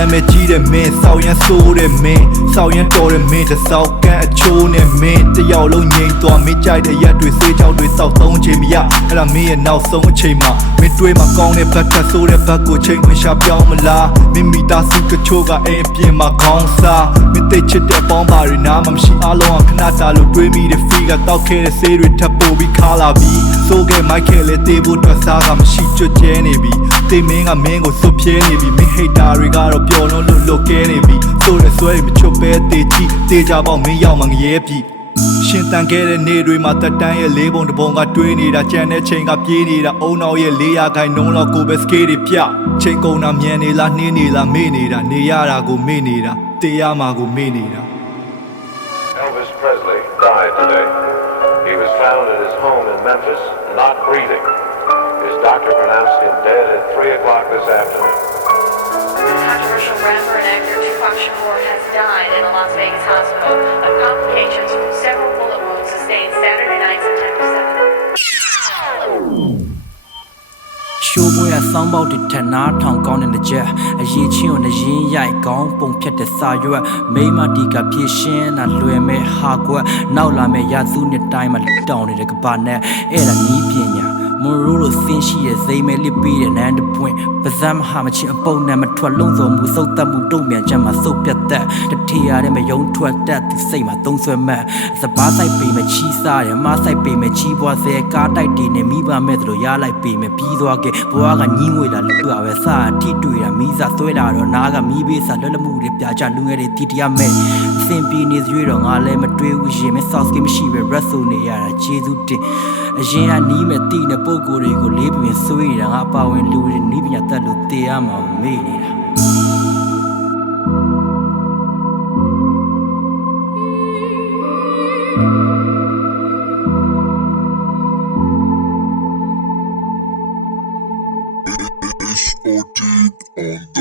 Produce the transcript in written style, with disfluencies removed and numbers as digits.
နာမည်ကြီးတဲ့မင်းဆောက်ရန်ဆိုးတဲ့မင်းဆောက်ရန်တော်တဲ့မင်းတစောက်ကန်အချိုးနဲ့မင်းတယောက်လုံးငြိမ်သွားမင်းကြိုက်တဲ့ရက်တွေစေးချောက်တွေတောက်သုံးချိန်မရအဲ့ဒါမင်းရဲ့နောက်ဆုံးအချိန်မှာမင်းတွေးမှာကောင်းတဲ့ဘက်ကဆိုးတဲ့ဘက်ကိုချိန်ခွင်ရှာပြောင်းမလားမင်းမိသားစုကချိုးကအိမ်အပြင်မှာခေါင်းစားမင်းသိချစ်တဲ့ပေါင်းပါတွေနားမှာမရှိအားလုံးကခဏတာလို့တွေးမိတဲ့ဖီကတောက်ခဲ့တဲ့ဆေးတွေထပ်ပို့ပြီးခါလာပြီးဆိုးခဲ့မိုက်ခဲ့လေတေးဖို့အတွက်စားကမရှိကြွကျဲနေပြီတေးမင်းကမင်းကိုစွတ်ပြဲနေပြီမင်းဟိတ်တာတွေကတော့ပျော်လုံးလို့လွတ်ကဲနေပြီဆိုးတဲ့ဆွဲတွေမချွတ်ပဲတေးချီတေးကြပေါင်းမင်းရောက်မှငရဲပြီရှင်တန်ခဲ့တဲ့နေ့တွေမှာတက်တန်းရဲ့လေးပုံတစ်ပုံကတွေးနေတာကြံတဲ့ချိန်ကပြေးနေတာအုံနောက်ရဲ့400ခိုင်နှုံးလောက်ကိုပဲစကေးတွေပြချိန်ကုန်တာမြန်နေလားနှင်းနေလားမေ့နေတာနေရတာကိုမေ့နေတာတေးရမှာကိုမေ့နေတာ Elvis Presley died today. He was found at his home in Memphis, not breathing. His doctor pronounced him dead at 3 o'clock this afternoon. Controversial rapper and actor Tupac Shakur has died in a Las Vegas hospital of complications from several bullet wounds sustained Saturday night, September 7th. ရှိုးပွဲရဆောင်းပေါက်တွေထက်နားထောင်ကောင်းတဲ့ကြက်အရေးချင်းကိုရင်းရိုက်ကောင်းပုံဖြတ်တဲ့စာရွက်မိမတီကပြည့်ရှင်းတာလွယ်မဲ့ဟာကွက်နောက်လာမဲ့ရာစုနှစ်တိုင်းမှာတောင်းနေတဲ့ကဘာနဲ့အဲ့ဒါနီးပညာမွန်ရိုးလိုဆင်းရှိတဲ့ဇိမ်မဲလစ်ပေးတဲ့နန်းတပွင့်ပါဇက်မဟာမချင်းအပုံနဲ့မထွက်လုံးစုံမှုစုပ်တက်မှုတုံ့ပြန်ချက်မှာစုပ်ပြတ်သက်တထေရတဲ့မယုံထွက်တတ်သူစိတ်မှာသုံးဆွဲမဲ့စပားဆိုင်ပေမဲ့ချီးစားတယ်မဆိုင်ပေမဲ့ချီးပွားစေကားတိုက်တွေနဲ့မိဘမဲ့တို့ရလိုက်ပေမဲ့ပြီးသွားခဲ့ဘွားကညင်းငွေလာလူပါပဲစာအထိတွေ့တာမိစားသွဲတာတော့နားကမီးပေးစာလွတ်လပ်မှုတွေပြချလူငယ်တွေတီတရားမဲ့စင်ပီနေရွေးတော့ငါလည်းမတွေးဘူးရင်မဲ့ soft skin မရှိပဲ rap ဆိုနေရတာကျေးဇူးတင်အရင်ကနီးမဲ့တိတဲ့ပုံကိုယ်တွေကိုလေးပြင်ဆွေးနေတာငါပါဝင်လူတွေနီးပညာတက်လို့တေးရမှာမေ့နေတာIt's OT on the